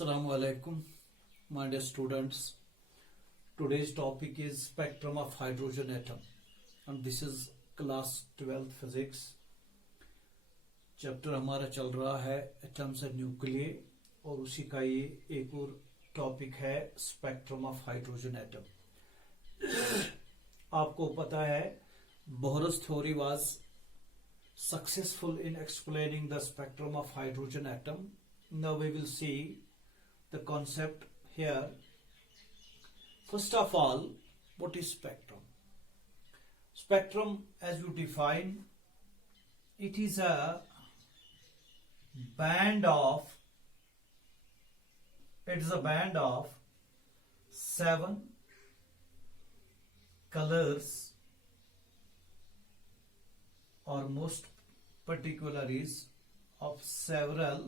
Assalamu alaikum, my dear students. Today's topic is spectrum of hydrogen atom, and this is class 12 physics. Chapter हमारा चल रहा है atoms and nuclei, और उसी का ये एक और टॉपिक है स्पेक्ट्रम ऑफ हाइड्रोजन एटम. आपको पता है Bohr's theory was successful in explaining the spectrum of hydrogen atom. Now we will see the concept here. First of all, what is spectrum? Spectrum, as you define, it is a band of 7 colors, or most particular is of several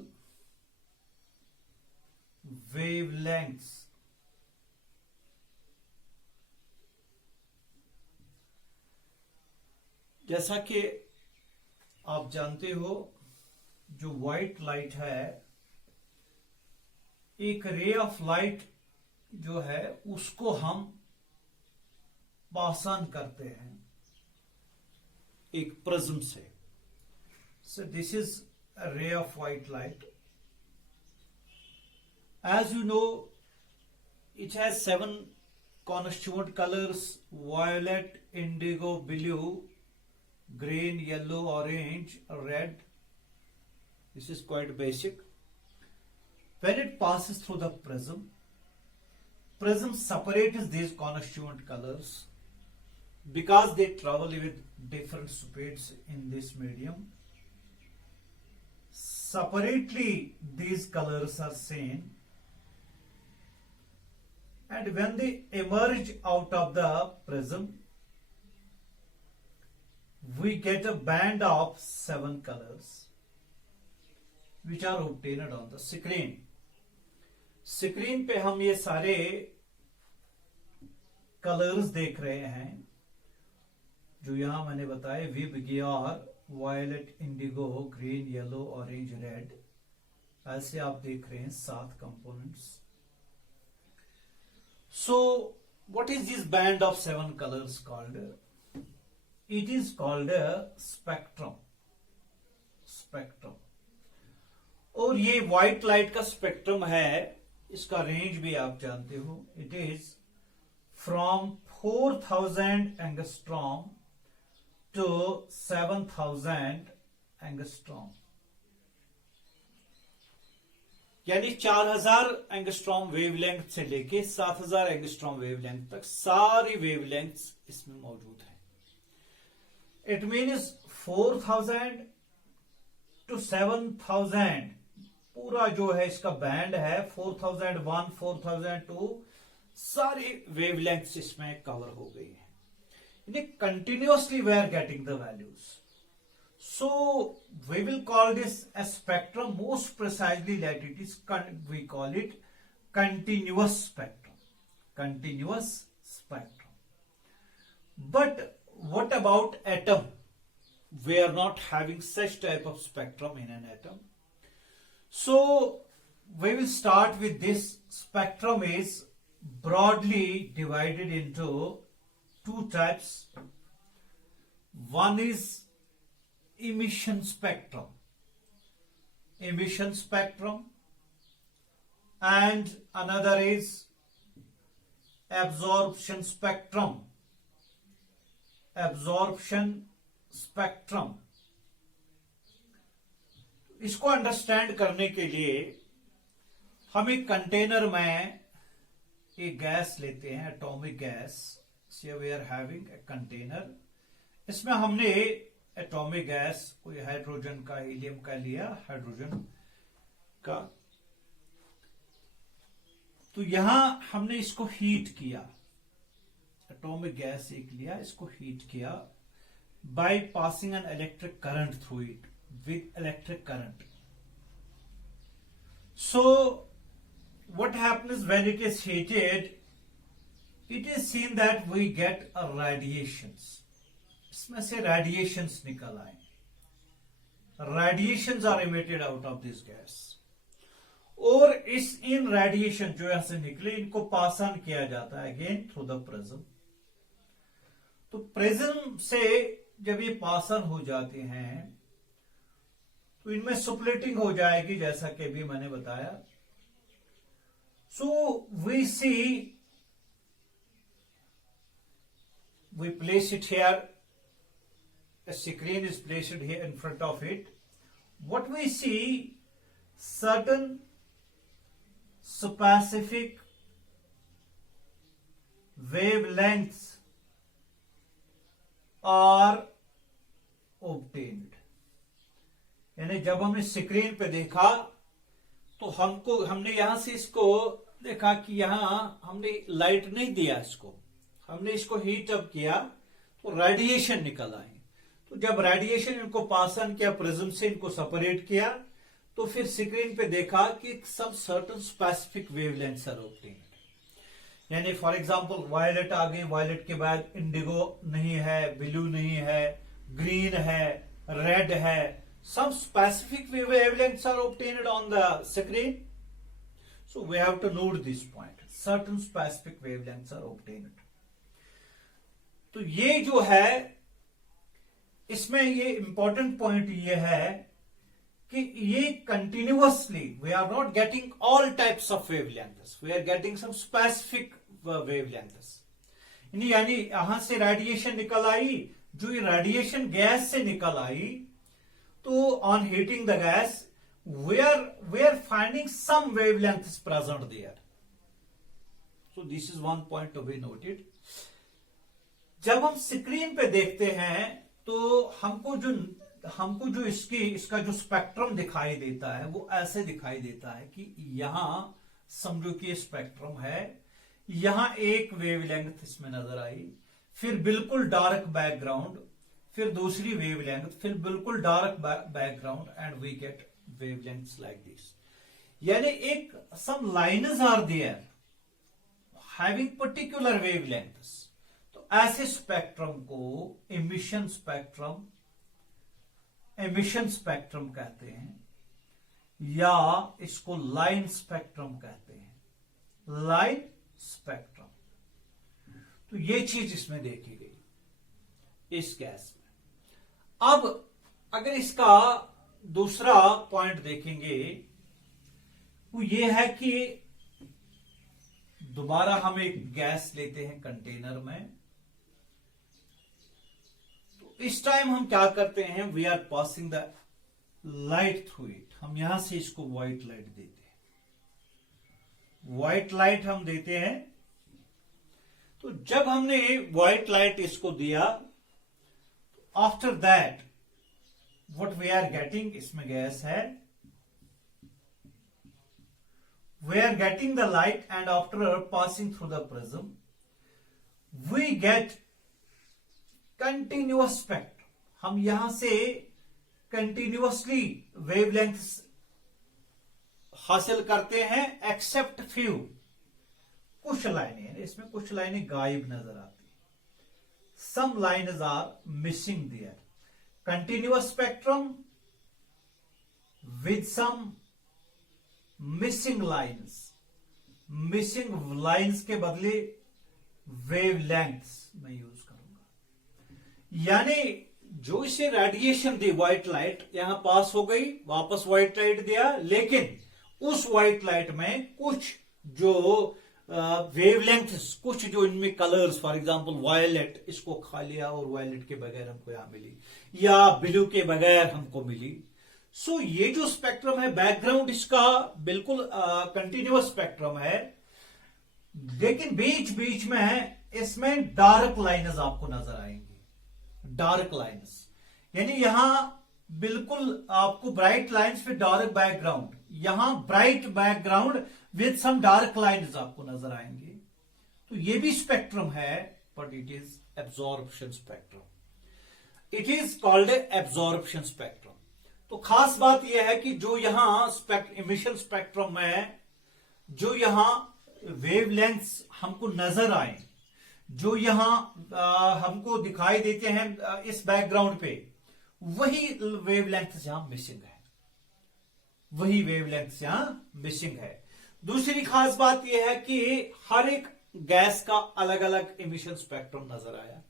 wavelengths. जैसा कि आप जानते हो, जो white light है, एक ray of light जो है उसको हम पास ऑन करते हैं एक प्रिज्म से. So this is a ray of white light. As you know, it has 7 constituent colors: violet, indigo, blue, green, yellow, orange, red. This is quite basic. When it passes through the prism separates these constituent colors because they travel with different speeds in this medium. Separately, these colors are seen, and when they emerge out of the prism, we get a band of 7 colors which are obtained on the screen. Screen पे हम ये सारे colours देख रहे हैं जो यहां मैंने बताए: VIBGYOR, violet, indigo, green, yellow, orange, red. ऐसे आप देख रहे हैं 7 components. So what is this band of 7 colours called? It is called spectrum. और ये व्हाइट लाइट का स्पेक्ट्रम है. इसका रेंज भी आप जानते हो. It is from 4000 angstrom to 7000 angstrom, यानी 4000 एंगस्ट्रॉम वेवलेंथ से लेके 7000 एंगस्ट्रॉम वेवलेंथ तक सारी वेवलेंथ्स इसमें मौजूद है. इट मीन्स 4000 to 7000 पूरा जो है इसका बैंड है. 4001, 4002 सारी वेवलेंथ्स इसमें कवर हो गई है. Continuously we are getting the values. So we will call this a spectrum. Most precisely, that it is, we call it continuous spectrum. But what about atom? We are not having such type of spectrum in an atom. So we will start with this. Spectrum is broadly divided into 2 types. One is emission spectrum, and another is absorption spectrum. इसको understand करने के लिए हम एक container में एक gas लेते हैं, atomic gas. Here we are having a container. इसमें हमने एटॉमिक गैस, कोई हाइड्रोजन का, हीलियम का लिया, हाइड्रोजन का. तो यहां हमने इसको हीट किया. एटॉमिक गैस एक लिया, इसको हीट किया by passing an electric current through it, with electric current. So what happens when it is heated? It is seen that we get radiations. इसमें से radiations निकल आए. Radiations are emitted out of this gas. और इस इन radiation जो यहां से निकले इनको पास ऑन किया जाता है अगेन थ्रू द प्रिज्म। तो प्रिज्म से जब ये पास ऑन हो जाते हैं तो इनमें स्प्लिटिंग हो जाएगी, जैसा कि अभी मैंने बताया। So we see, we place it here, a screen is placed here in front of it. What we see, certain specific wavelengths are obtained। यानी जब हमने स्क्रीन पे देखा तो हमने यहां से इसको देखा कि यहां हमने लाइट नहीं दिया, हमने इसको हीट अप किया तो रेडिएशन निकल आए। तो जब रेडिएशन इनको पास ऑन किया प्रिज्म से, इनको सेपरेट किया, तो फिर स्क्रीन पे देखा कि सब certain specific wavelengths are obtained. यानी फॉर एग्जांपल वायलेट आ गई, वायलेट के बाद इंडिगो नहीं है, ब्लू नहीं है, ग्रीन है, रेड है, some specific wavelengths are obtained on the screen. So we have to note this point, certain specific wavelengths are obtained। तो ये जो है इसमें ये इंपॉर्टेंट पॉइंट ये है कि ये continuously we are not getting all types of wavelengths, we are getting some specific wavelengths. यानी यहां से रेडिएशन निकल आई, जो ये रेडिएशन गैस से निकल आई, तो on heating the gas we are finding some wavelengths present there। So this is one point to be noted। जब हम स्क्रीन पे देखते हैं तो हमको जो इसका जो स्पेक्ट्रम दिखाई देता है वो ऐसे दिखाई देता है कि यहां समझो कि स्पेक्ट्रम है, यहां एक वेवलेंथ इसमें नजर आई, फिर बिल्कुल डार्क बैकग्राउंड, फिर दूसरी वेवलेंथ, फिर बिल्कुल dark background, and we get wavelengths like this. यानी एक some lines are there having particular wavelengths. तो ऐसे स्पेक्ट्रम को एमिशन स्पेक्ट्रम कहते हैं, या इसको लाइन स्पेक्ट्रम कहते हैं, लाइन स्पेक्ट्रम। तो ये चीज इसमें देखी गई इस गैस में। अब अगर इसका दूसरा पॉइंट देखेंगे वो ये है कि दोबारा हम एक गैस लेते हैं कंटेनर में। तो इस टाइम हम क्या करते हैं, we are passing the light through it. हम यहां से इसको व्हाइट लाइट देते हैं, व्हाइट लाइट हम देते हैं। तो जब हमने व्हाइट लाइट इसको दिया, after that what we are getting, इसमें गैस है, we are getting the light, and after passing through the prism we get continuous spectrum। हम यहां से कंटिन्यूअसली वेवलेंथ्स हासिल करते हैं, एक्सेप्ट फ्यू, कुछ लाइनें, इसमें कुछ लाइनें गायब नजर आती, some lines are missing there. Continuous spectrum with some missing lines के बदले वेवलेंथ्स मैं यूज करूंगा। यानी जो इसे रेडिएशन दी व्हाइट लाइट, यहां पास हो गई, वापस व्हाइट लाइट दिया, लेकिन उस व्हाइट लाइट में कुछ जो वेवलेंथ्स, कुछ जो इनमें कलर्स, फॉर एग्जांपल वायलेट, इसको खा लिया और वायलेट के बगैर हमको यहां मिली, या ब्लू के बगैर हमको मिली। सो ये जो स्पेक्ट्रम है, बैकग्राउंड इसका बिल्कुल कंटिन्यूअस स्पेक्ट्रम है, लेकिन बीच बीच में इसमें डार्क लाइन्स आपको नजर आएंगी, डार्क लाइन्स। यानी यहां बिल्कुल आपको ब्राइट लाइन्स फिर डार्क बैकग्राउंड, यहां bright background with some dark lines आपको नजर आएंगे। तो ये भी स्पेक्ट्रम है, but it is absorption spectrum. It is called absorption spectrum. तो खास बात यह है कि जो यहां इमिशन स्पेक्ट्रम में जो यहां वेवलेंथ्स हमको नजर आए, जो यहां हमको दिखाई देते हैं इस बैकग्राउंड पे, वही वेवलेंथ्स यहां मिसिंग है, वही वेवलेंथ यहां मिसिंग है। दूसरी खास बात यह है कि हर एक गैस का अलग अलग इमिशन स्पेक्ट्रम नजर आया,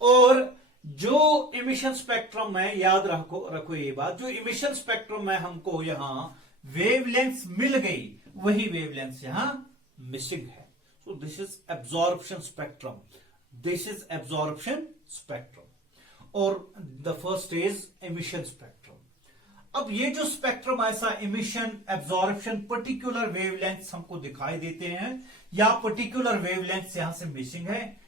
और जो इमिशन स्पेक्ट्रम में याद रखो ये बात, जो इमिशन स्पेक्ट्रम में हमको यहां वेवलेंथ मिल गई वही वेवलेंथ यहां मिसिंग है। So this is absorption spectrum, this is absorption spectrum, और the first is emission spectrum. अब ये जो स्पेक्ट्रम ऐसा इमिशन एब्जॉर्प्शन पर्टिकुलर वेवलेंथ हमको दिखाई देते हैं या पर्टिकुलर वेवलेंथ यहां से मिसिंग है,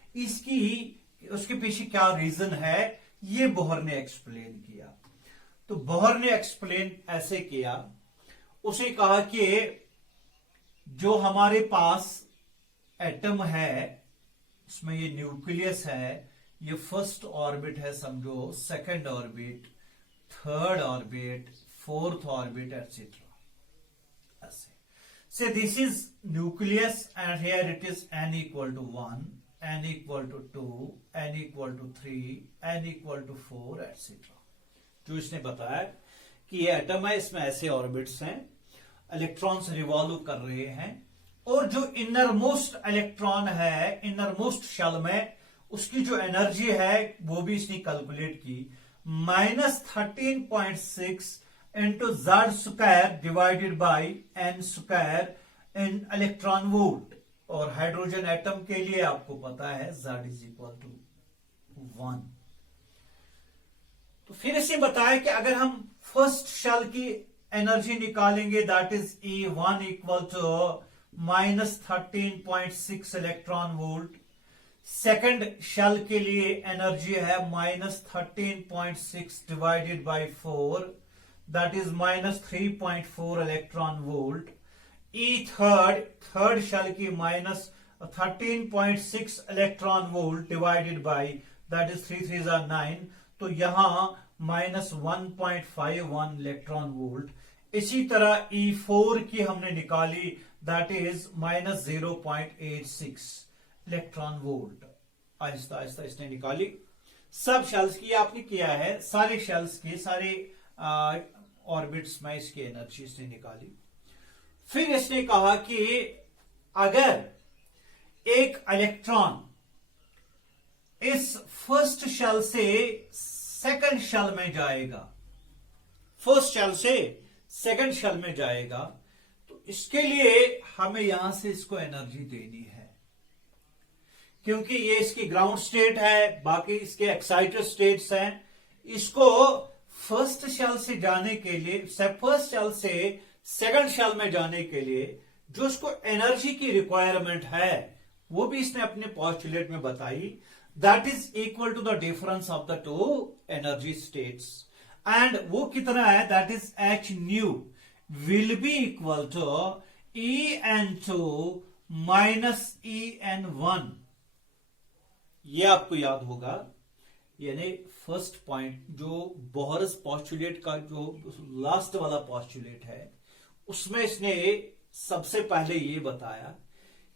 उसके पीछे क्या रीजन है ये बोहर ने एक्सप्लेन किया। तो बोहर ने एक्सप्लेन ऐसे किया, उसे कहा कि जो हमारे पास एटम है उसमें ये न्यूक्लियस है, ये फर्स्ट ऑर्बिट है समझो, second orbit, third orbit, fourth orbit etcetera ऐसे। So this is nucleus and here it is n equal to 1, n equal to 2, n equal to 3, n equal to 4 etcetera. जो इसने बताया कि ये एटम है, इसमें ऐसे ऑर्बिट्स हैं, इलेक्ट्रॉन्स रिवॉल्व कर रहे हैं, और जो इनर मोस्ट इलेक्ट्रॉन है इनर मोस्ट शेल में, उसकी जो एनर्जी है वो भी इसने कैलकुलेट की, -13.6 into Z square divided by N square in electron volt. और हाइड्रोजन एटम के लिए आपको पता है Z इज इक्वल टू 1। तो फिर इसे बताया कि अगर हम फर्स्ट शेल की एनर्जी निकालेंगे that is E1 equal to -13.6 electron volt, second shell के लिए एनर्जी है -13.6 divided by 4 that is -3.4 electron volt. Third shell की -13.6 electron volt divided by that is 3 3 9, तो यहां -1.51 इलेक्ट्रॉन वोल्ट। इसी तरह E4 की हमने निकाली that is -0.86 electron volt. Aahista Aahista इसने निकाली सब शेल्स की, आपने किया है सारे शेल्स की, सारे ऑर्बिट्स में इसकी एनर्जी इसने निकाली। फिर इसने कहा कि अगर एक इलेक्ट्रॉन इस फर्स्ट शेल से सेकंड शेल में जाएगा, फर्स्ट शेल से सेकंड शेल में जाएगा, तो इसके लिए हमें यहां से इसको एनर्जी देनी है, क्योंकि ये इसकी ग्राउंड स्टेट है, बाकी इसके एक्साइटेड स्टेट्स हैं। इसको फर्स्ट शेल से जाने के लिए, फर्स्ट शेल से सेकंड शेल में जाने के लिए जो इसको एनर्जी की रिक्वायरमेंट है वो भी इसने अपने पोस्टुलेट में बताई, that is equal to the difference of the two energy states. And वो कितना है, that is h nu will be equal to En2 minus En1। ये आपको याद होगा, यानी फर्स्ट पॉइंट जो बोहरस पोस्टुलेट का जो लास्ट वाला पोस्टुलेट है उसमें इसने सबसे पहले ये बताया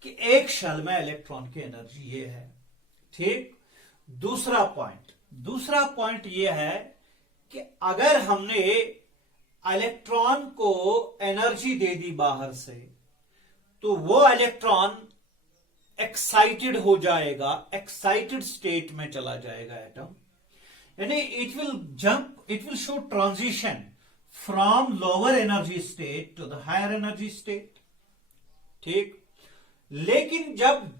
कि एक शेल में इलेक्ट्रॉन की एनर्जी ये है, ठीक। दूसरा पॉइंट ये है कि अगर हमने इलेक्ट्रॉन को एनर्जी दे दी बाहर से तो वो इलेक्ट्रॉन एक्साइटेड हो जाएगा, एक्साइटेड स्टेट में चला जाएगा एटम, यानी it will show transition from lower energy state to the higher energy state, ठीक। लेकिन जब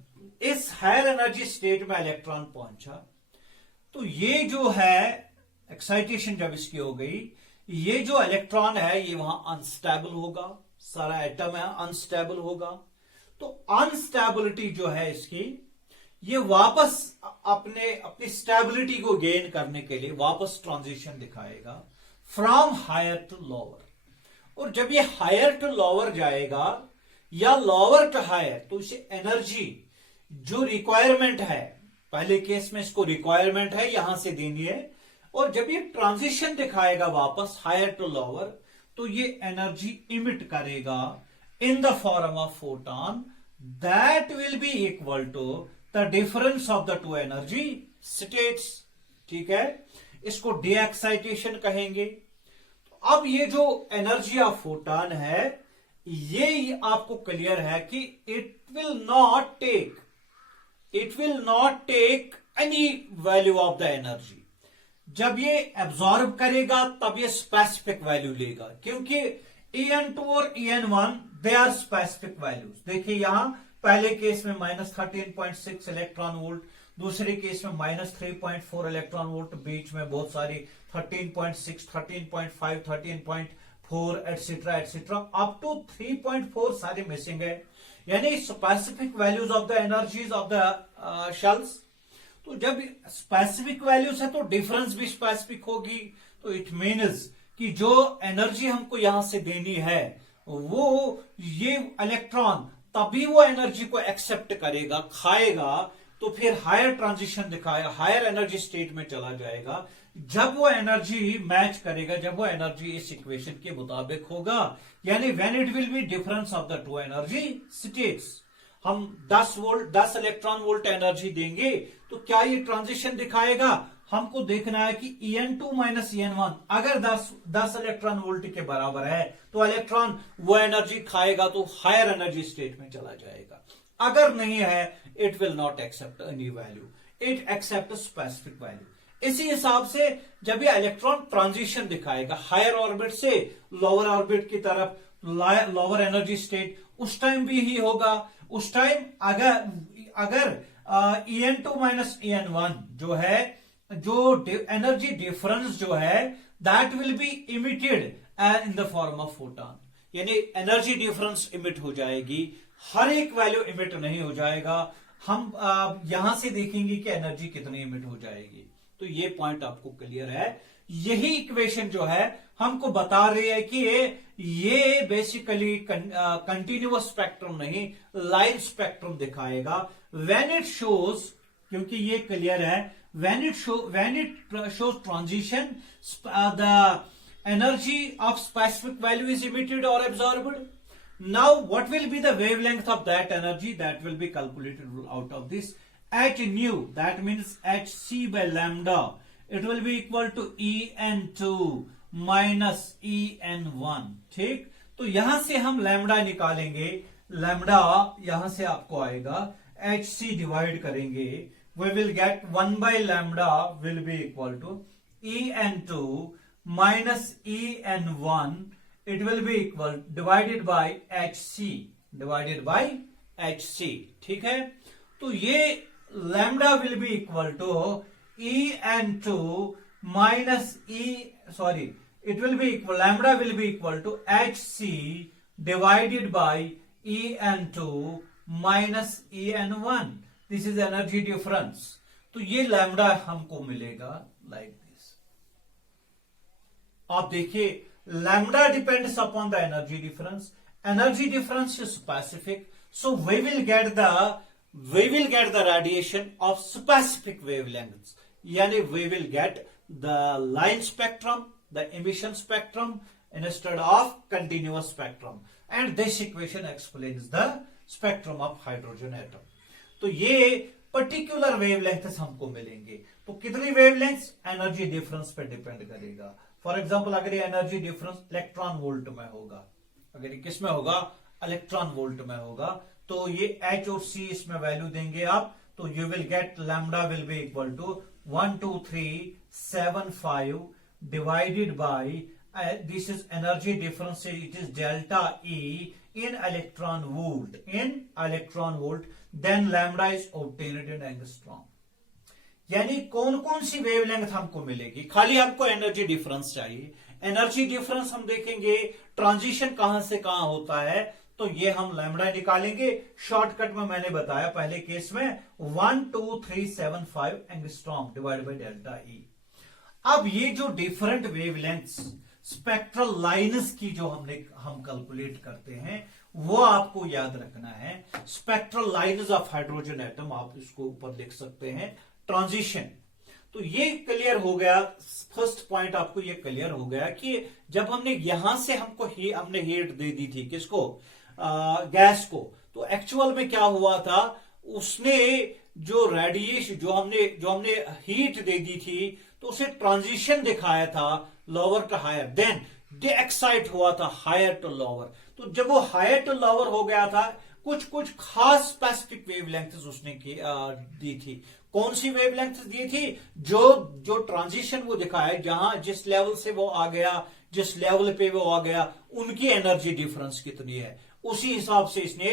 इस हायर एनर्जी स्टेट में इलेक्ट्रॉन पहुंचा तो ये जो है एक्साइटेशन जब इसकी हो गई, ये जो इलेक्ट्रॉन है ये वहां अनस्टेबल होगा, सारा एटम है अनस्टेबल होगा। तो अनस्टेबिलिटी जो है इसकी, ये वापस अपनी स्टेबिलिटी को गेन करने के लिए वापस ट्रांजिशन दिखाएगा फ्रॉम हायर टू लोअर। और जब ये हायर टू लोअर जाएगा या लोअर टू हायर, तो इसे एनर्जी जो रिक्वायरमेंट है, पहले केस में इसको रिक्वायरमेंट है यहां से देनी है, और जब ये ट्रांजिशन दिखाएगा वापस हायर टू लोअर, तो ये एनर्जी इमिट करेगा in the form of photon that will be equal to the difference of the two energy states, ठीक है। इसको डीएक्साइटेशन कहेंगे। तो अब ये जो एनर्जी ऑफ फोटॉन है, ये आपको क्लियर है कि it will not take any value of the energy. जब ये एब्जॉर्ब करेगा तब ये स्पेसिफिक वैल्यू लेगा, क्योंकि En2 और En1 they are specific values. देखिए यहां पहले केस में -13.6 इलेक्ट्रॉन वोल्ट, दूसरे केस में -3.4 इलेक्ट्रॉन वोल्ट, बीच में बहुत सारी 13.6, 13.5, 13.4 एटसेट्रा एटसेट्रा अप टू 3.4 सारे मिसिंग है, यानी specific values of the energies of the shells. तो जब स्पेसिफिक वैल्यूज है तो डिफरेंस भी स्पेसिफिक होगी। तो इट मीन्स कि जो एनर्जी हमको यहां से देनी है वो ये इलेक्ट्रॉन तभी वो एनर्जी को एक्सेप्ट करेगा, खाएगा, तो फिर हायर ट्रांजिशन दिखाएगा, हायर एनर्जी स्टेट में चला जाएगा जब वो एनर्जी मैच करेगा, जब वो एनर्जी इस इक्वेशन के मुताबिक होगा, यानी when it will B difference of the two energy states. हम 10 इलेक्ट्रॉन वोल्ट एनर्जी देंगे तो क्या ये ट्रांजिशन दिखाएगा? हमको देखना है कि En2 माइनस En1 अगर 10 इलेक्ट्रॉन वोल्ट के बराबर है तो इलेक्ट्रॉन वो एनर्जी खाएगा तो हायर एनर्जी स्टेट में चला जाएगा। अगर नहीं है it will not accept any value, it accept specific value. इसी हिसाब से जब ये इलेक्ट्रॉन ट्रांजिशन दिखाएगा हायर ऑर्बिट से लोअर ऑर्बिट की तरफ, लोअर एनर्जी स्टेट, उस टाइम भी ही होगा। उस टाइम अगर En2 माइनस En1 जो है, जो एनर्जी डिफरेंस जो है that will be emitted in the form of photon, यानी एनर्जी डिफरेंस इमिट हो जाएगी, हर एक वैल्यू इमिट नहीं हो जाएगा। हम यहां से देखेंगे कि एनर्जी कितनी इमिट हो जाएगी। तो ये पॉइंट आपको क्लियर है। यही इक्वेशन जो है हमको बता रही है कि ये बेसिकली कंटिन्यूअस स्पेक्ट्रम नहीं, लाइन स्पेक्ट्रम दिखाएगा व्हेन इट शोज, क्योंकि ये क्लियर है, when it shows transition, the energy of specific value is emitted or absorbed. Now what will be the wavelength of that energy? That will be calculated out of this h nu, that means hc by lambda, it will be equal to En2 minus En1। ठीक, तो यहां से हम lambda निकालेंगे, lambda यहां से आपको आएगा, hc डिवाइड करेंगे, we will get 1 by lambda will be equal to En2 minus En1, it will be equal divided by hc, divided by hc। ठीक है, तो ये lambda will be equal to En2 minus it will be equal, lambda will be equal to hc divided by En2 minus En1। This is energy difference. तो ये lambda हमको मिलेगा like this. आप देखिए lambda depends upon the energy difference, energy difference is specific, so we will get the radiation of specific wavelengths, यानी we will get the line spectrum, the emission spectrum instead of continuous spectrum, and this equation explains the spectrum of hydrogen atom. तो ये particular wavelengths हमको मिलेंगे। तो कितनी wavelengths energy difference पे depend करेगा। For example अगर ये एनर्जी डिफरेंस इलेक्ट्रॉन वोल्ट में होगा, अगर ये किस में होगा, इलेक्ट्रॉन वोल्ट में होगा, तो ये H और C इसमें वैल्यू देंगे आप, तो you will get lambda will be equal to 12375 divided by this is energy difference, it is delta E in electron volt, then lambda is obtained in angstrom। यानी कौन कौन सी वेवलेंथ हमको मिलेगी, खाली हमको एनर्जी डिफरेंस चाहिए। एनर्जी डिफरेंस हम देखेंगे ट्रांजिशन कहां से कहां होता है, तो ये हम लैम्डा निकालेंगे। शॉर्टकट में मैंने बताया पहले केस में 12375 angstrom divide by delta E। अब ये जो डिफरेंट वेवलेंथ्स स्पेक्ट्रल लाइन्स की जो हम कैलकुलेट करते हैं वो आपको याद रखना है। Spectral lines of hydrogen atom, आप इसको ऊपर लिख सकते हैं। ट्रांजिशन, तो ये क्लियर हो गया, फर्स्ट पॉइंट आपको ये क्लियर हो गया कि जब हमने यहां से हमने हीट दे दी थी किसको, गैस को, तो एक्चुअल में क्या हुआ था, उसने जो रेडिएशन जो हमने हीट दे दी थी तो उसे ट्रांजिशन दिखाया था lower to higher, then they excite हुआ था हायर टू लोअर। तो जब वो हायर टू लोअर हो गया था, कुछ कुछ खास स्पेसिफिक वेवलेंथ्स उसने दी थी। कौन सी वेवलेंथ दी थी? जो जो ट्रांजिशन वो दिखाया, जहां जिस लेवल से वो आ गया, जिस लेवल पे वो आ गया, उनकी एनर्जी डिफरेंस कितनी है, उसी हिसाब से इसने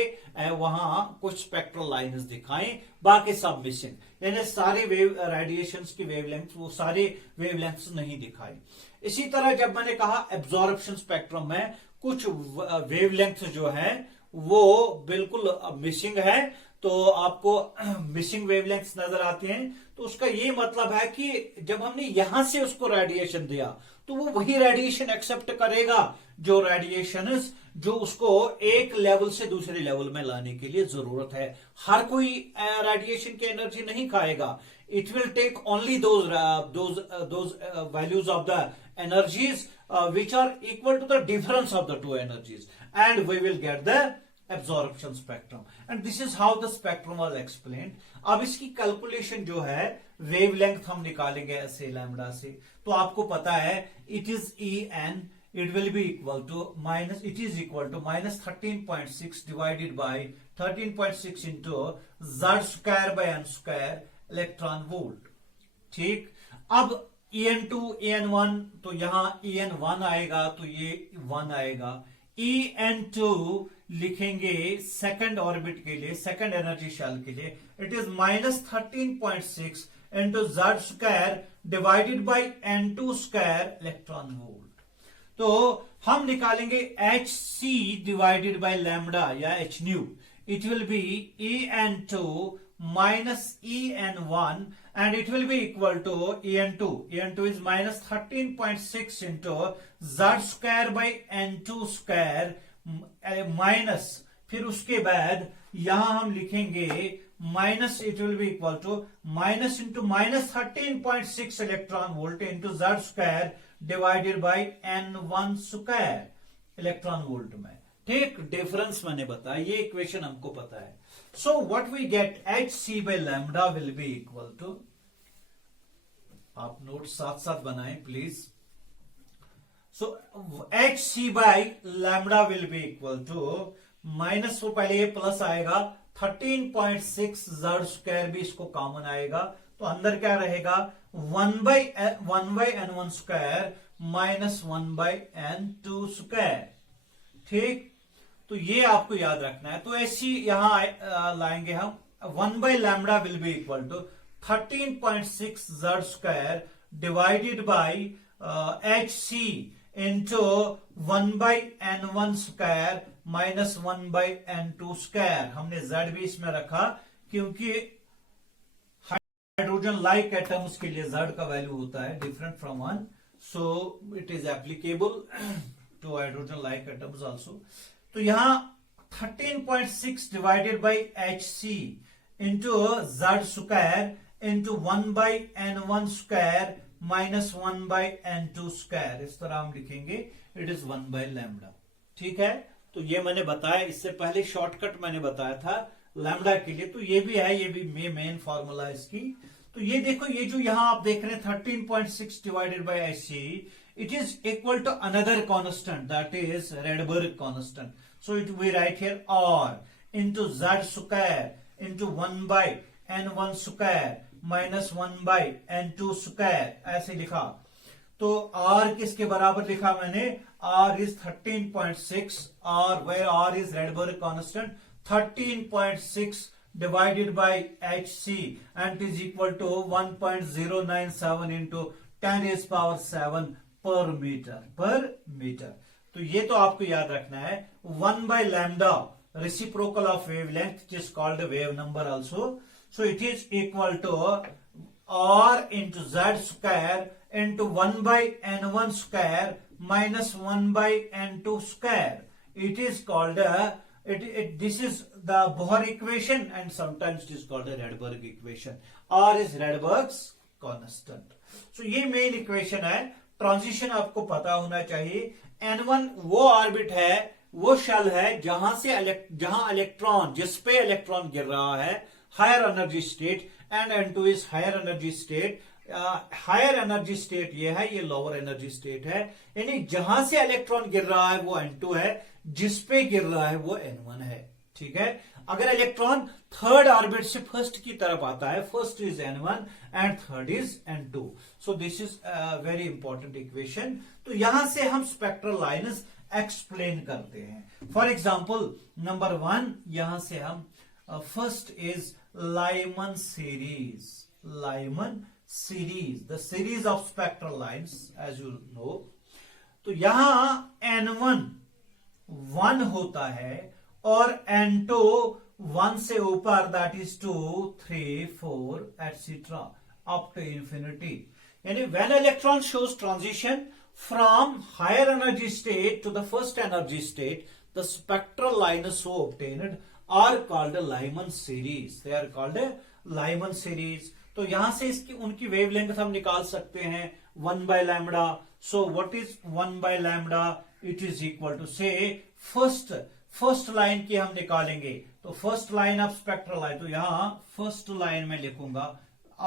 वहां कुछ स्पेक्ट्रल लाइन्स दिखाई, बाकी सब मिसिंग। यानी सारे वेव रेडिएशंस की वेवलेंथ, वो सारे वेवलेंथ्स नहीं दिखाई। इसी तरह जब मैंने कहा एब्जॉर्प्शन स्पेक्ट्रम में कुछ वेवलेंथ जो है वो बिल्कुल मिसिंग है, तो आपको मिसिंग वेवलेंथ्स नजर आते हैं, तो उसका ये मतलब है कि जब हमने यहां से उसको रेडिएशन दिया तो वो वही रेडिएशन एक्सेप्ट करेगा जो रेडिएशन जो उसको एक लेवल से दूसरे लेवल में लाने के लिए जरूरत है। हर कोई रेडिएशन की एनर्जी नहीं खाएगा। It will take only those values of the energies which are equal to the difference of the two energies, and we will get the absorption spectrum, and this is how the spectrum was explained. अब इसकी calculation जो है wavelength हम निकालेंगे ऐसे lambda से, तो आपको पता है it is En, it will be equal to minus 13.6 divided by 13.6 into Z square by n square electron volt. ठीक, अब En2 En1, तो यहां En1 आएगा तो ये 1 आएगा। En2 लिखेंगे सेकंड ऑर्बिट के लिए, सेकंड एनर्जी शेल के लिए, it is minus 13.6 into Z square divided by N2 square electron volt. तो हम निकालेंगे Hc डिवाइडेड बाई लैम्डा या h new, it will B En2 minus En1 and it will be equal to En2. En2 is minus 13.6 into Z square by N2 square minus, फिर उसके बाद यहां हम लिखेंगे minus, it will be equal to minus into minus 13.6 electron volt into Z square divided by N1 square electron volt में। ठीक, difference मैंने बताया, ये इक्वेशन हमको पता है। So what we get, Hc by lambda will be equal to, आप note साथ साथ बनाएं please. So Hc by lambda will be equal to minus, वो पहले ये प्लस आएगा, 13.6 Z स्क्वायर भी इसको कॉमन आएगा, तो अंदर क्या रहेगा 1 by n1 square minus 1 by n2 square. ठीक, तो ये आपको याद रखना है। तो ऐसी यहां लाएंगे हम 1 by lambda will be equal to 13.6 Z square divided by Hc into 1 by n1 square minus 1 by n2 square. हमने Z भी इसमें रखा क्योंकि हाइड्रोजन लाइक एटम्स के लिए Z का वैल्यू होता है different from 1, so it is applicable to hydrogen like atoms also. तो यहां 13.6 divided by Hc into Z square into 1 by n1 square minus 1 by n2 square, इस तरह हम लिखेंगे, इट इज 1 बाई लैम्डा। ठीक है, तो ये मैंने बताया, इससे पहले शॉर्टकट मैंने बताया था लैम्डा के लिए, तो ये भी है, ये भी मेन फॉर्मूला इसकी। तो ये देखो, ये जो यहां आप देख रहे हैं 13.6 divided by Hc, it is equal to another constant, that is Rydberg constant. So it we write here R into Z square into 1 by n1 square minus 1 by n2 square, ऐसे लिखा। तो R किसके बराबर लिखा मैंने, R is 13.6, R where R is Rydberg constant, 13.6 divided by Hc and it is equal to 1.097 into 10 raised power 7 पर metre. तो ये तो आपको याद रखना है। 1 by lambda reciprocal of wavelength, which is called wave number also. So it is equal to R into Z square into 1 by n1 square minus 1 by n2 square. It is called this is the Bohr equation, and sometimes it is called a Rydberg equation. R is Rydberg's constant. So ये main equation है। Transition आपको पता होना चाहिए। N1 वो orbit है, वो shell है जहां इलेक्ट्रॉन, जिस पे इलेक्ट्रॉन गिर रहा है, higher energy state, and N2 is higher energy state. Higher energy state ये है, ये लोअर एनर्जी स्टेट है, यानी जहां से इलेक्ट्रॉन गिर रहा है वो N2 है, जिस पे गिर रहा है वो N1 है। ठीक है, अगर इलेक्ट्रॉन थर्ड ऑर्बिट से फर्स्ट की तरफ आता है, first is N1 and third is N2। So this is very important equation. तो यहां से हम स्पेक्ट्रल लाइन्स एक्सप्लेन करते हैं। फॉर एग्जाम्पल नंबर 1, यहां से हम first is Lyman series, Lyman series, the series of spectral lines as you know. तो यहां N1 1 होता है और N2 1 से ऊपर, that is 2, 3, 4 etcetera up to infinity. यानी when electron shows transition from higher energy state to the first energy state, the spectral lines so obtained are called a Lyman series. They are called a Lyman series. तो यहां से इसकी उनकी wavelength हम निकाल सकते हैं 1 by lambda. So what is 1 by lambda? It is equal to say first line की हम निकालेंगे, तो first line of spectral line, तो यहां first line में लिखूंगा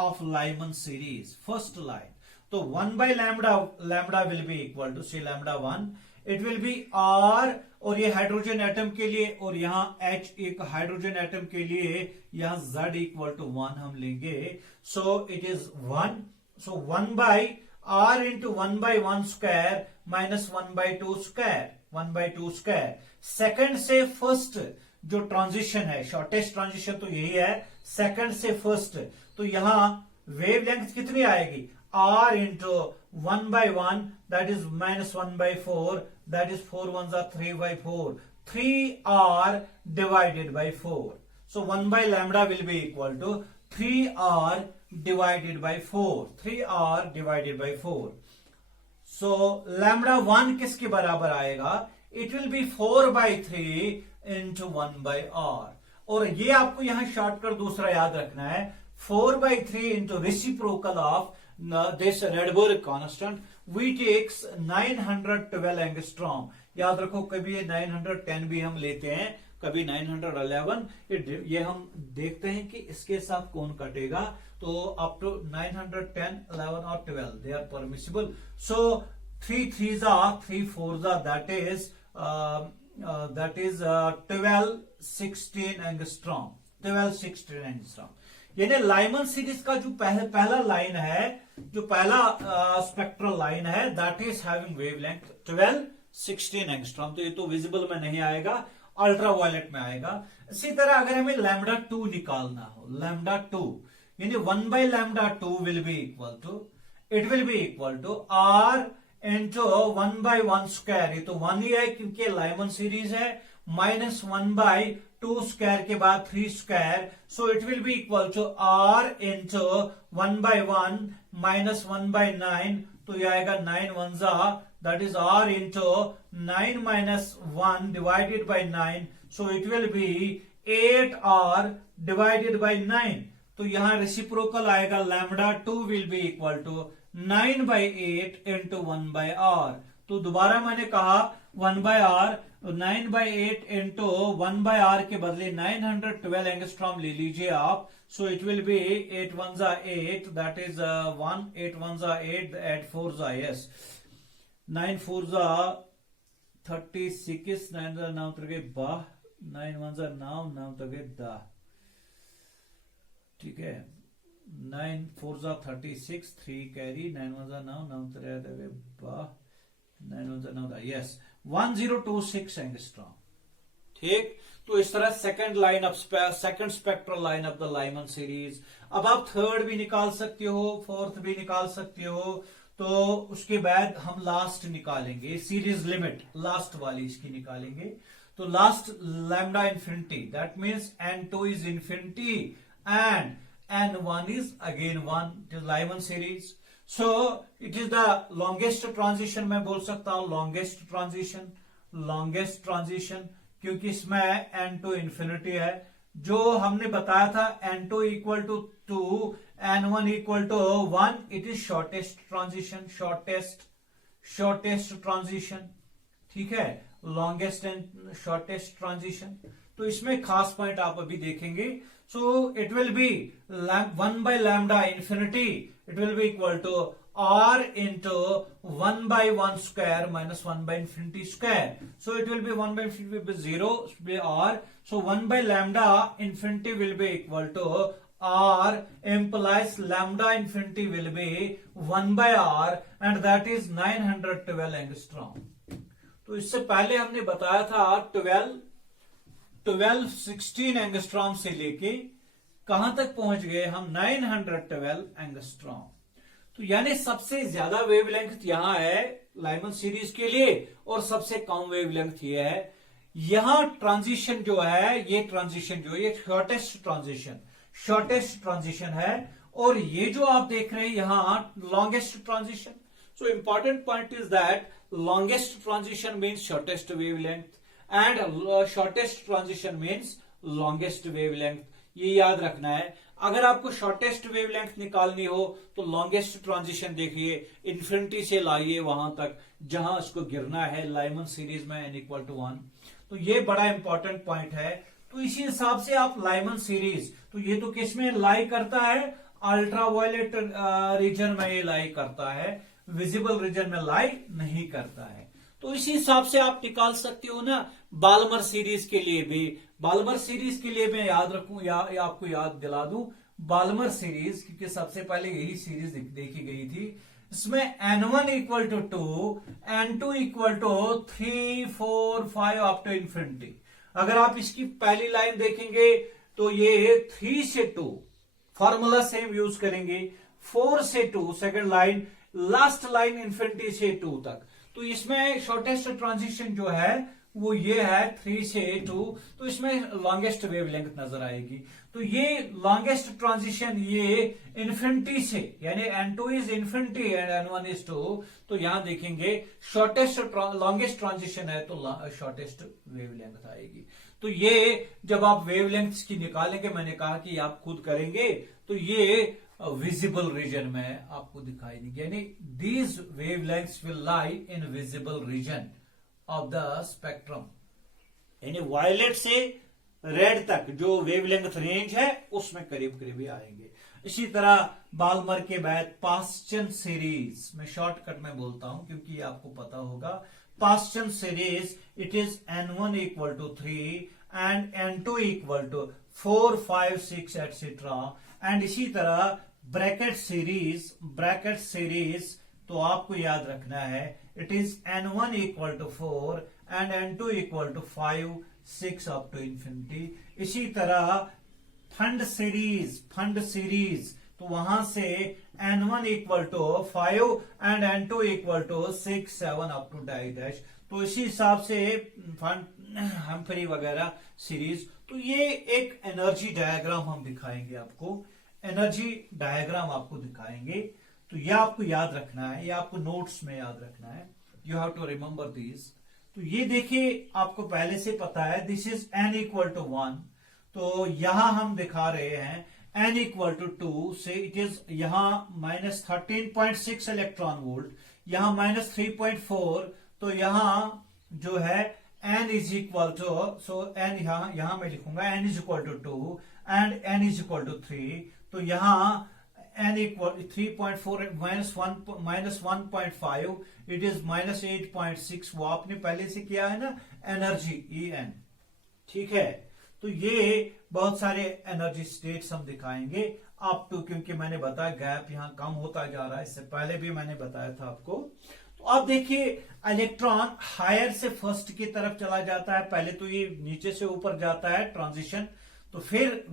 of Lyman series, first line. तो 1 by lambda will be equal to say lambda 1, it will be R, और ये हाइड्रोजन एटम के लिए, और यहाँ H एक हाइड्रोजन एटम के लिए, यहाँ Z इक्वल टू 1 हम लेंगे। सो it is 1, so 1 by R into 1 by 1 square minus 1 by 2 square, 1 by 2 square. Second से फर्स्ट जो ट्रांजिशन है, शॉर्टेस्ट ट्रांजिशन तो यही है, सेकंड से फर्स्ट, तो यहाँ वेवलेंथ कितनी आएगी? R into 1 by 1, that is minus 1 by 4, that is 4 ones are 3 by 4, 3R divided by 4. So 1 by lambda will be equal to 3R divided by 4, 3R divided by 4. So lambda 1 किसके बराबर आएगा? It will be 4 by 3 into 1 by R. और ये आपको यहां shortcut दूसरा याद रखना है, 4 by 3 into reciprocal of this Rydberg constant, we takes 912 angstrom. याद रखो, कभी ये 910 भी हम लेते हैं, कभी 911, ये हम देखते हैं कि इसके साथ कौन कटेगा। तो अप टू 910, 11 और 12 they are permissible. So 3 3s are 3 4s are, that is 12 16 angstrom, 12 16 angstrom। यानी लाइमन सीरीज का जो पहला लाइन है, जो पहला स्पेक्ट्रल लाइन है, that is having wavelength 12 16 angstrom. तो ये तो विजिबल में नहीं आएगा, अल्ट्रावायलेट में आएगा। इसी तरह अगर हमें लैम्डा 2 निकालना हो, लैम्डा 2 यानी 1 by lambda 2 will be equal to, it will be equal to R into 1 by 1 square, ये तो 1 ही है क्योंकि लाइमन सीरीज है, माइनस 1 by 2 स्क्वायर के बाद 3 square, so it will be equal to R into 1 by 1 minus 1 by 9, तो ये आएगा 9 1 that is R into 9 minus 1 divided by 9, so it will be 8R divided by 9। तो यहां reciprocal आएगा, lambda 2 will be equal to 9 by 8 into 1 by R। तो दोबारा मैंने कहा 1 by R, 9 by 8 into 1 by R के बदले 912 एंगस्ट्रॉम ले लीजिए आप। सो it will B 8 1 8, that is 1, 8 1 8, 8 4 yes, 9 4 36, 9 9 तक 9 1 9 9 तक 10, ठीक है। 9 4 36, 3 कैरी, 9 1 9 9 3 9 1 9 यस 1026 एंगस्ट्रॉम। ठीक, तो इस तरह second line of second spectral line of the Lyman series. अब आप थर्ड भी निकाल सकते हो, फोर्थ भी निकाल सकते हो। तो उसके बाद हम लास्ट निकालेंगे, सीरीज लिमिट लास्ट वाली इसकी निकालेंगे। तो last lambda infinity, that means N2 is infinity and N1 is again 1, it is Lyman series. So it is the longest transition, मैं बोल सकता हूं longest transition, क्योंकि इसमें N2 इंफिनिटी है। जो हमने बताया था N2 equal to 2, N1 equal to 1, it is shortest transition, ठीक है, लॉन्गेस्ट एंड शॉर्टेस्ट ट्रांजिशन। तो इसमें खास पॉइंट आप अभी देखेंगे. सो it will B 1 by lambda infinity, it will be equal to r into 1 by 1 square minus 1 by infinity square. So it will be 1 by infinity will be 0, it will be r. So 1 by lambda infinity will be equal to r implies lambda infinity will be 1 by r and that is 912 angstrom. तो इससे पहले हमने बताया था 16 angstrom से लेके कहां तक पहुंच गए हम, 912 एंगस्ट्रॉम. तो यानी सबसे ज्यादा वेवलेंथ यहां है लाइमन सीरीज के लिए और सबसे कम वेवलेंथ ये है. यहां ट्रांजिशन जो है, ये ट्रांजिशन जो है ये शॉर्टेस्ट ट्रांजिशन है और ये जो आप देख रहे हैं यहां longest transition. So important point is that longest transition means shortest wavelength and shortest transition means longest wavelength. ये याद रखना है. अगर आपको शॉर्टेस्ट वेवलेंथ निकालनी हो तो लॉन्गेस्ट ट्रांजिशन देखिए, इन्फिनिटी से लाइए वहां तक जहां उसको गिरना है लाइमन सीरीज में n=1. तो ये बड़ा इंपॉर्टेंट पॉइंट है. तो इसी हिसाब से आप लाइमन सीरीज, तो ये तो किस में लाई करता है, अल्ट्रावायलेट रीजन में ये लाई करता है, विजिबल रीजन में लाई नहीं करता है. तो इसी हिसाब से आप निकाल सकते हो ना. बाल्मर सीरीज के लिए भी, बाल्मर सीरीज के लिए मैं याद रखूं या आपको याद दिला दूं, बाल्मर सीरीज क्योंकि सबसे पहले यही सीरीज देखी गई थी. इसमें n1 equal to 2, n2 equal to 3, 4, 5 up to infinity. अगर आप इसकी पहली लाइन देखेंगे तो ये 3 से 2 फॉर्मूला सेम यूज करेंगे, 4 से 2 second line, last line infinity से 2 तक. तो इसमें शॉर्टेस्ट ट्रांजिशन जो है वो ये है 3 से 2. तो इसमें लॉन्गेस्ट वेवलेंथ नजर आएगी. तो ये लॉन्गेस्ट ट्रांजिशन ये इन्फिनिटी से, यानी n2 is infinity and n1 is 2. तो यहां देखेंगे शॉर्टेस्ट लॉन्गेस्ट ट्रांजिशन है तो शॉर्टेस्ट वेवलेंथ आएगी. तो ये जब आप वेवलेंथ की निकालेंगे, मैंने कहा कि आप खुद करेंगे, तो ये विजिबल रीजन में आपको दिखाई देगी. यानी these wavelengths will lie in visible region of the spectrum. यानी वायलेट से रेड तक जो वेवलेंथ रेंज है उसमें करीब करीब ही आएंगे. इसी तरह बाल्मर के बाद पास्चन सीरीज, मैं शॉर्टकट में बोलता हूं क्योंकि आपको पता होगा. Paschen series it is n1 equal to 3 and n2 equal to 4, 5, 6 etcetera. And इसी तरह ब्रैकेट सीरीज तो आपको याद रखना है, it is n1 equal to 4 and n2 equal to 5, 6 up to infinity. इसी तरह फंड सीरीज तो वहां से n1 equal to 5 and n2 equal to 6, 7 up to die dash. तो इसी हिसाब से हम्फ्री वगैरह सीरीज. तो ये एक एनर्जी डायग्राम हम दिखाएंगे आपको, एनर्जी डायग्राम आपको दिखाएंगे. तो ये आपको याद रखना है, ये आपको नोट्स में याद रखना है. You have to remember this. तो ये देखिए आपको पहले से पता है, this is n equal to 1. तो यहां हम दिखा रहे हैं n इक्वल टू 2 से इट इज यहां -13.6 इलेक्ट्रॉन वोल्ट, यहां -3.4. तो यहां जो है n is equal to, so n यहां मैं लिखूंगा n is equal to 2 and n is equal to 3. तो यहां n इक्वल 3.4 -1.5 इट इज -8.6. वो आपने पहले से किया है ना, एनर्जी En. ठीक है. तो ये बहुत सारे एनर्जी स्टेट्स हम दिखाएंगे अप टू, क्योंकि मैंने बताया गैप यहां कम होता जा रहा है, इससे पहले भी मैंने बताया था आपको. तो अब देखिए इलेक्ट्रॉन हायर से फर्स्ट की तरफ चला जाता है. पहले तो ये नीचे से ऊपर जाता है ट्रांजिशन, तो फिर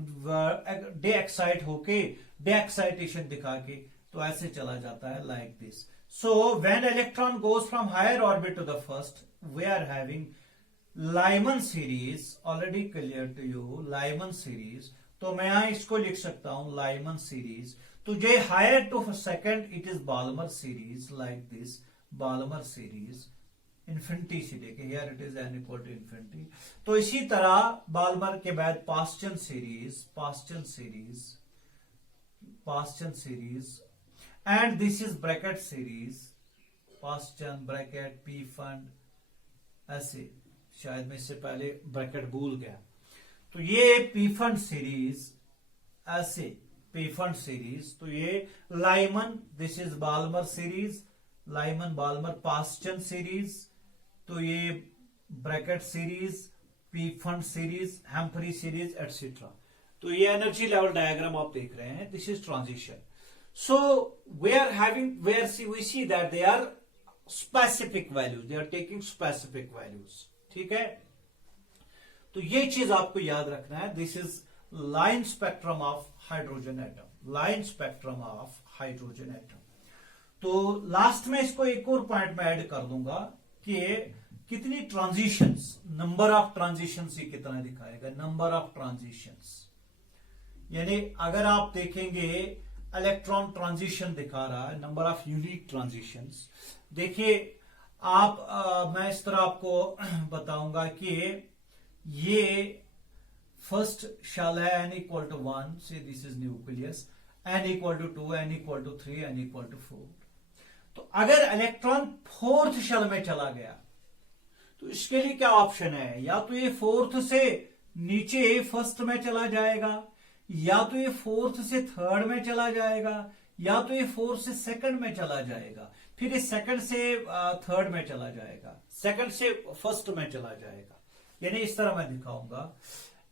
डे एक्साइट होके डे एक्साइटेशन दिखा के तो ऐसे चला जाता है like this. So when electron goes from higher orbit to the first, we are having Lyman series. Already clear to you Lyman series. तो मैं यहां इसको लिख सकता हूं लाइमन सीरीज. तो जो higher to second it is Balmer series like this, Balmer series infinity से लेके here it is n equal to infinity. तो इसी तरह बाल्मर के बाद Paschen series and this is Brackett series, Paschen Brackett P Pfund ऐसे. शायद मैं इससे पहले ब्रैकेट भूल गया. तो ये पी फंड सीरीज, ऐसे पी फंड सीरीज, तो ये Lyman, this is Balmer series, Lyman Balmer Paschen series, तो ये Brackett series, Pfund series, Humphreys series etcetera. तो ये एनर्जी लेवल डायग्राम आप देख रहे हैं, this is transition. So we are having, where we see that they are specific values, they are taking specific values, ठीक है। तो ये चीज आपको याद रखना है, this is line spectrum of hydrogen atom, line spectrum of hydrogen atom. तो लास्ट में इसको एक और पॉइंट में ऐड कर दूंगा कि कितनी ट्रांजिशंस, नंबर ऑफ ट्रांजिशंस ये कितना दिखाएगा, नंबर ऑफ ट्रांजिशंस। यानी अगर आप देखेंगे इलेक्ट्रॉन ट्रांजिशन दिखा रहा है, नंबर ऑफ यूनिक ट्रांजिशंस। देखिए आप मैं इस तरह आपको बताऊंगा कि ये फर्स्ट शेल है n equal to 1, so this is nucleus, n equal to 2, n equal to 3, n equal to 4। तो अगर इलेक्ट्रॉन फोर्थ शेल में चला गया तो इसके लिए क्या ऑप्शन है, या तो ये फोर्थ से नीचे फर्स्ट में चला जाएगा, या तो ये फोर्थ से थर्ड में चला जाएगा, या तो ये फोर्थ से सेकंड में चला जाएगा, फिर ये सेकंड से थर्ड में चला जाएगा, सेकंड से फर्स्ट में चला जाएगा। यानी इस तरह मैं दिखाऊंगा,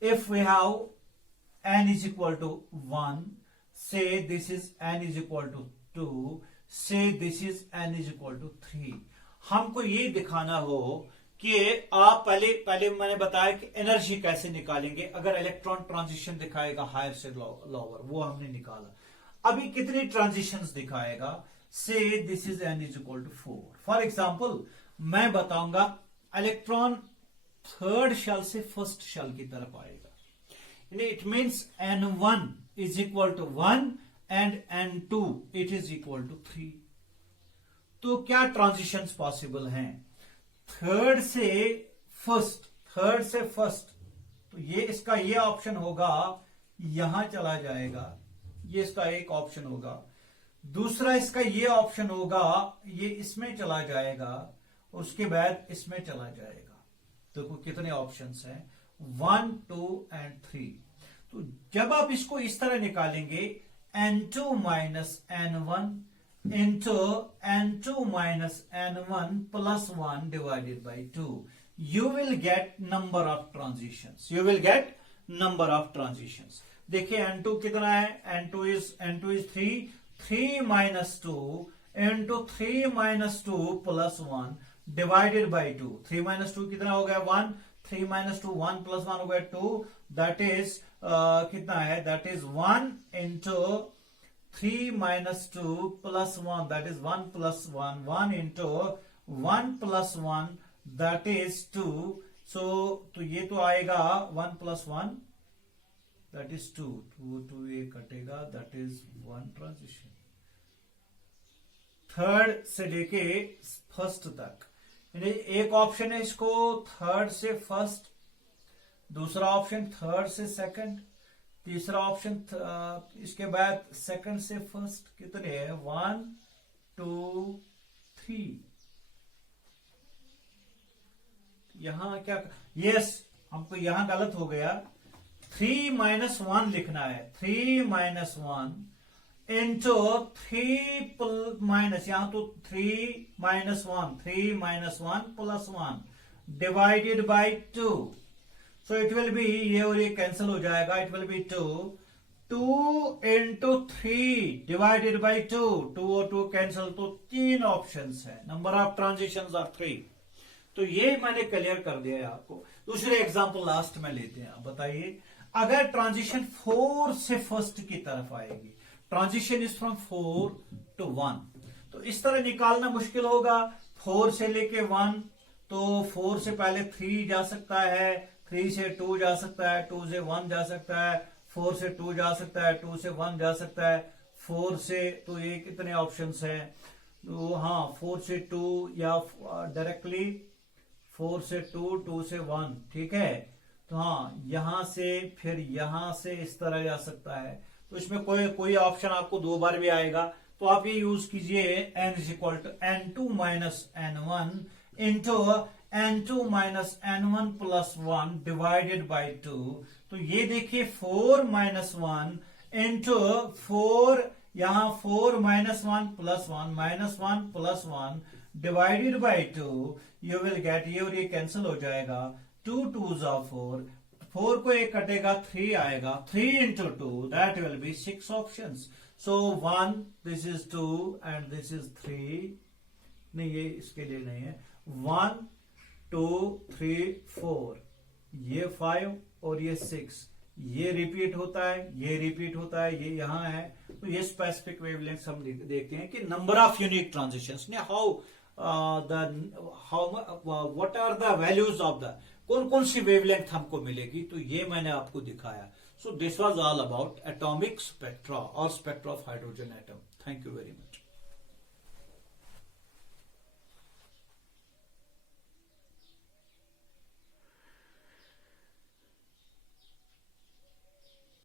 if we have n is equal to 1, so this is n is equal to 2, so this is n is equal to 3। हमको ये दिखाना हो कि आप पहले मैंने बताया कि एनर्जी कैसे निकालेंगे अगर इलेक्ट्रॉन ट्रांजिशन दिखाएगा हायर से लोअर, वो हमने निकाला। अभी कितनी ट्रांजिशंस दिखाएगा, so this is n is equal to 4। For example मैं बताऊंगा इलेक्ट्रॉन थर्ड शेल से फर्स्ट शेल की तरफ आएगा, it means n1 is equal to 1 and n2 it is equal to 3। तो क्या ट्रांजिशंस पॉसिबल हैं, थर्ड से फर्स्ट, थर्ड से फर्स्ट, तो ये इसका ये ऑप्शन होगा, यहां चला जाएगा, ये इसका एक ऑप्शन होगा। दूसरा इसका ये ऑप्शन होगा, ये इसमें चला जाएगा, उसके बाद इसमें चला जाएगा। देखो कितने ऑप्शंस हैं, 1, 2 एंड 3। तो जब आप इसको इस तरह निकालेंगे, n2 minus n1 into n2 minus n1 plus 1 divided by 2, you will get number of transitions, you will get number of transitions। देखिए n2 कितना है, n2 is 3, 3 minus 2 into 3 minus 2 plus 1 divided by 2, 3 minus 2 कितना हो गया 1, 3 minus 2 1 plus 1 हो गया 2, that is कितना है, that is 1 into 3 minus 2 plus 1, that is 1 plus 1, 1 into 1 plus 1, that is 2। so तो ये तो आएगा 1 plus 1, that is 2, 2 ये कटेगा, that is 1 ट्रांजिशन थर्ड से लेके फर्स्ट तक। एक ऑप्शन है इसको थर्ड से फर्स्ट, दूसरा ऑप्शन थर्ड से सेकंड, तीसरा ऑप्शन इसके बाद सेकंड से फर्स्ट। कितने हैं, 1 2 3। यहां क्या, यस हमको यहां गलत हो गया, 3 minus 1 लिखना है, 3 minus 1 into 3 माइनस, यहां तो 3 minus 1, 3 minus 1 plus 1 divided by 2। So it will be, ये और ये कैंसिल हो जाएगा, it will be 2 into 3 divided by 2, 2 और 2 कैंसिल, तो 3 ऑप्शंस है, नंबर ऑफ ट्रांजिशंस आर 3। तो ये मैंने क्लियर कर दिया है आपको। दूसरे एग्जांपल लास्ट में लेते हैं। बताइए अगर ट्रांजिशन 4 से फर्स्ट की तरफ आएगी, ट्रांजिशन इज फ्रॉम 4 to 1, तो इस तरह निकालना मुश्किल होगा। 4 से लेके 1, तो 4 से पहले 3 जा सकता है, 3 से 2 जा सकता है, 2 से 1 जा सकता है, 4 से 2 जा सकता है, 2 से 1 जा सकता है, 4 से, तो ये कितने ऑप्शंस हैं, तो हाँ 4 से 2 या डायरेक्टली 4 से 2, 2 से 1, ठीक है। तो हाँ यहां से फिर यहां से इस तरह जा सकता है, तो इसमें कोई ऑप्शन आपको 2 बार भी आएगा, तो आप ये यूज कीजिए n is equal to n2 minus n1 into n2 minus n1 plus 1 divided by 2, तो ये देखिए 4 माइनस 1 इंटू 4, यहां 4 minus 1 plus 1 minus 1 plus 1 divided by 2, you will gate, ये और ये कैंसिल हो जाएगा, 2 2 जा 4, 4 को एक कटेगा 3 आएगा, 3 into 2 that will be 6 options. So 1, this is 2 and this is 3, नहीं ये इसके लिए नहीं है, 1 2 3 4, ये 5 और ये 6, ये रिपीट होता है, ये रिपीट होता है, ये यहां है. तो ये स्पेसिफिक वेवलेंथ हम देखते हैं कि नंबर ऑफ यूनिक ट्रांजिशंस ने how what are the values of the, कौन कौन सी वेवलेंथ हमको मिलेगी, तो ये मैंने आपको दिखाया. So this was all about atomic spectra और spectra of hydrogen atom. Thank you very much.